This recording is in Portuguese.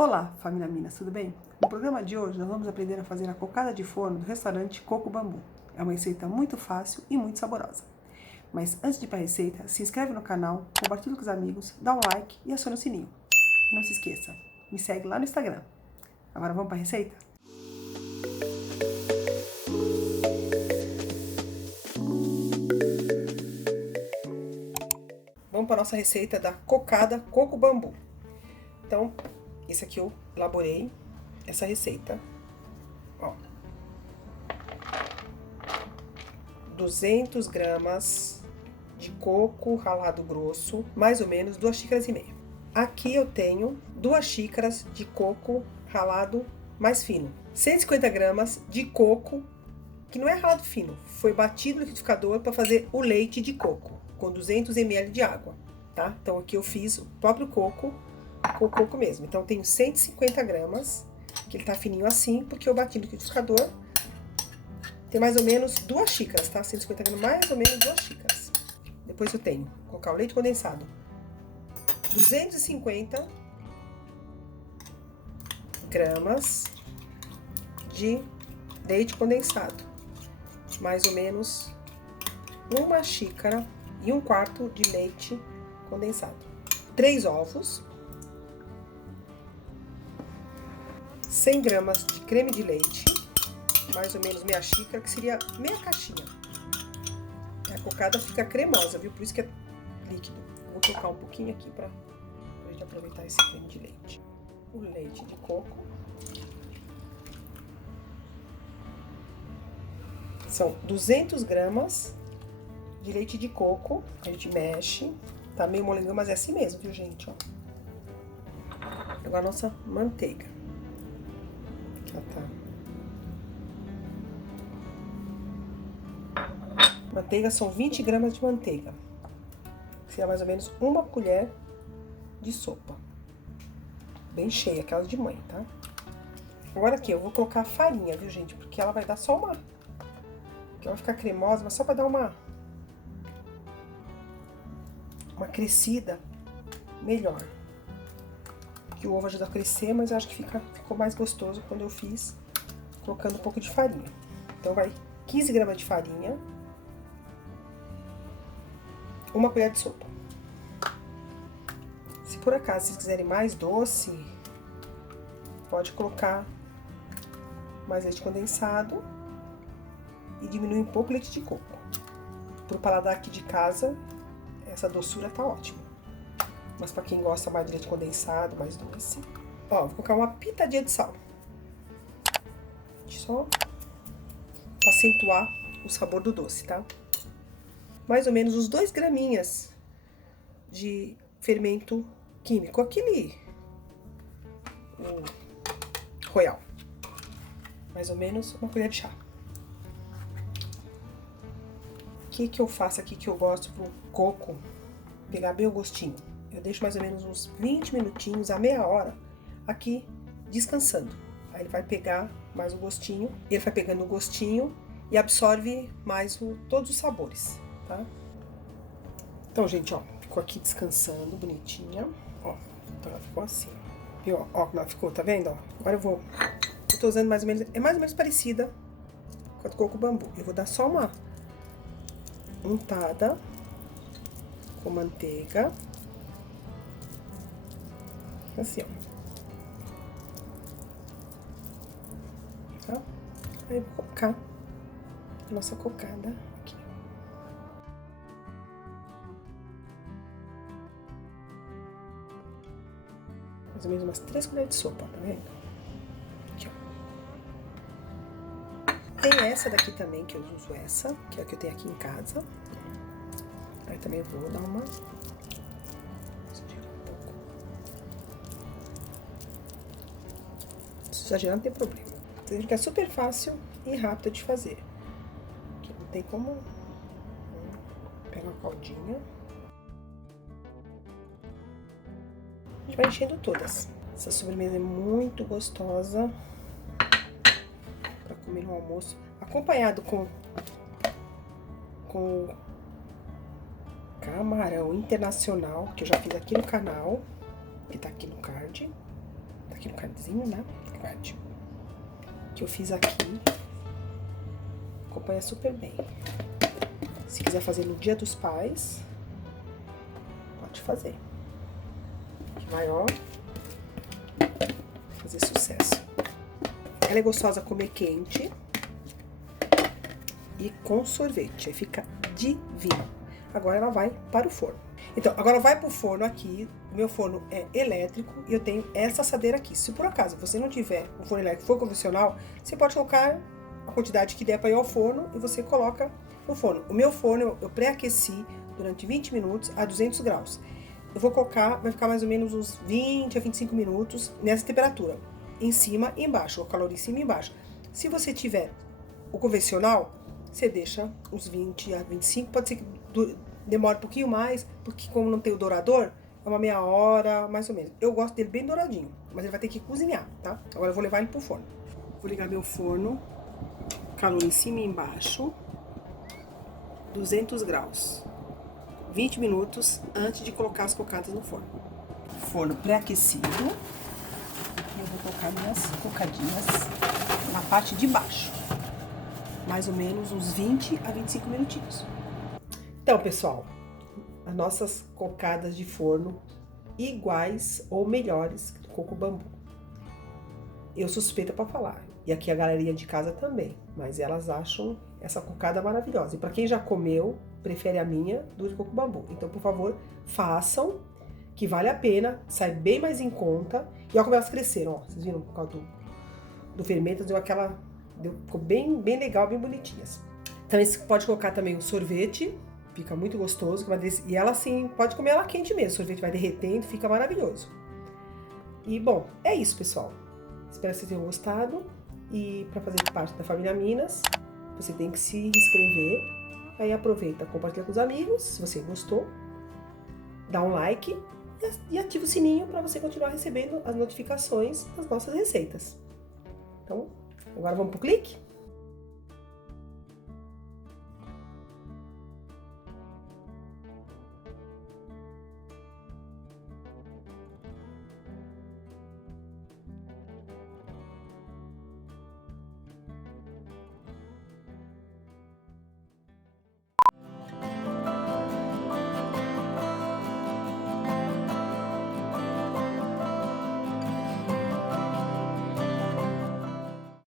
Olá, família Minas, tudo bem? No programa de hoje nós vamos aprender a fazer a cocada de forno do restaurante Coco Bambu. É uma receita muito fácil e muito saborosa. Mas antes de ir para a receita, se inscreve no canal, compartilha com os amigos, dá um like e aciona o sininho. E não se esqueça, me segue lá no Instagram. Agora vamos para a receita? Vamos para a nossa receita da cocada Coco Bambu. Então, esse aqui eu elaborei, essa receita. Ó, 200 gramas de coco ralado grosso, mais ou menos 2,5 xícaras. Aqui eu tenho 2 xícaras de coco ralado mais fino. 150 gramas de coco, que não é ralado fino, foi batido no liquidificador para fazer o leite de coco, com 200 ml de água, tá? Então aqui eu fiz o próprio coco, com o coco mesmo. Então tenho 150 gramas, que ele tá fininho assim, porque eu bati no liquidificador. Tem mais ou menos 2 xícaras, tá? 150 gramas, mais ou menos 2 xícaras. Depois eu tenho, vou colocar o leite condensado. 250 gramas de leite condensado. Mais ou menos 1 xícara e 1/4 de leite condensado. 3 ovos. 100 gramas de creme de leite. Mais ou menos meia xícara, que seria meia caixinha. A cocada fica cremosa, viu? Por isso que é líquido. Vou colocar um pouquinho aqui pra gente aproveitar esse creme de leite. O leite de coco. São 200 gramas de leite de coco. A gente mexe. Tá meio molengão, mas é assim mesmo, viu, gente? Ó. Agora a nossa manteiga. Já tá. Manteiga são 20 gramas de manteiga. Seria mais ou menos 1 colher de sopa. Bem cheia, aquelas de mãe, tá? Agora aqui eu vou colocar a farinha, viu, gente? Porque ela vai dar só uma... que ela vai ficar cremosa, mas só pra dar uma crescida melhor. Que o ovo ajuda a crescer, mas eu acho que ficou mais gostoso quando eu fiz colocando um pouco de farinha. Então vai 15 gramas de farinha. 1 colher de sopa. Se por acaso vocês quiserem mais doce, pode colocar mais leite condensado e diminuir um pouco o leite de coco. Pro paladar aqui de casa, essa doçura tá ótima. Mas pra quem gosta mais de leite condensado, mais doce, ó, vou colocar uma pitadinha de sal. Só pra acentuar o sabor do doce, tá? Mais ou menos uns 2 graminhas de fermento químico, aquele Royal. Mais ou menos 1 colher de chá. O que eu faço aqui que eu gosto pro coco pegar bem o gostinho? Eu deixo mais ou menos uns 20 minutinhos a meia hora aqui descansando. Aí ele vai pegar mais o gostinho, ele vai pegando o gostinho e absorve mais todos os sabores. Tá? Então, gente, ó, ficou aqui descansando, bonitinha, ó, então ela ficou assim, viu, ó, como ela ficou, tá vendo, ó, agora eu tô usando mais ou menos, é mais ou menos parecida com a do coco bambu, eu vou dar só uma untada com manteiga, assim, ó, tá, aí eu vou colocar a nossa cocada. Mais ou menos umas 3 colheres de sopa, tá vendo? Aqui, ó. Tem essa daqui também, que eu uso essa, que é a que eu tenho aqui em casa. Aí também vou dar uma... exagerar um pouco. Se exagerar não tem problema. Você vê que é super fácil e rápido de fazer. Aqui não tem como... pegar uma caldinha. A gente vai enchendo todas. Essa sobremesa é muito gostosa para comer no almoço, acompanhado com camarão internacional, que eu já fiz aqui no canal, que tá aqui no card. Tá aqui no cardzinho, né? Card. Que eu fiz aqui. Acompanha super bem. Se quiser fazer no Dia dos Pais, pode fazer. Vai, ó. Fazer sucesso. Ela é gostosa comer quente e com sorvete. Aí fica divino. Agora ela vai para o forno. Então, agora vai para o forno aqui. O meu forno é elétrico e eu tenho essa assadeira aqui. Se por acaso você não tiver um forno elétrico, for convencional, você pode colocar a quantidade que der para ir ao forno e você coloca no forno. O meu forno eu pré-aqueci durante 20 minutos a 200 graus. Eu vou colocar, vai ficar mais ou menos uns 20 a 25 minutos nessa temperatura. Em cima e embaixo, o calor em cima e embaixo. Se você tiver o convencional, você deixa uns 20 a 25, pode ser que demore um pouquinho mais, porque como não tem o dourador, é uma meia hora, mais ou menos. Eu gosto dele bem douradinho, mas ele vai ter que cozinhar, tá? Agora eu vou levar ele pro forno. Vou ligar meu forno, calor em cima e embaixo, 200 graus. 20 minutos antes de colocar as cocadas no forno. Forno pré-aquecido. Eu vou colocar minhas cocadinhas na parte de baixo. Mais ou menos uns 20 a 25 minutinhos. Então, pessoal, as nossas cocadas de forno iguais ou melhores do coco bambu. Eu suspeita para falar. E aqui a galerinha de casa também. Mas elas acham essa cocada maravilhosa. E para quem já comeu, prefere a minha do de coco bambu. Então, por favor, façam, que vale a pena, sai bem mais em conta. E olha como elas cresceram, ó. Vocês viram por causa do fermento, ficou bem legal, bem bonitinhas. Também você pode colocar também o sorvete, fica muito gostoso. E ela assim, pode comer ela quente mesmo, o sorvete vai derretendo, fica maravilhoso. E bom, é isso, pessoal. Espero que vocês tenham gostado. E para fazer parte da família Minas, você tem que se inscrever. Aí aproveita, compartilha com os amigos, se você gostou. Dá um like e ativa o sininho para você continuar recebendo as notificações das nossas receitas. Então, agora vamos pro clique?